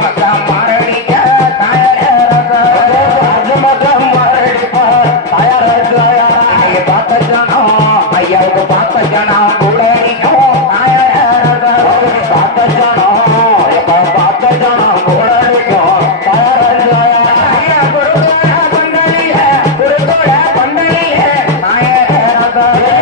پتا مارڑی کا تیار رگ اج متم مارڑی پا تیار ائے لایا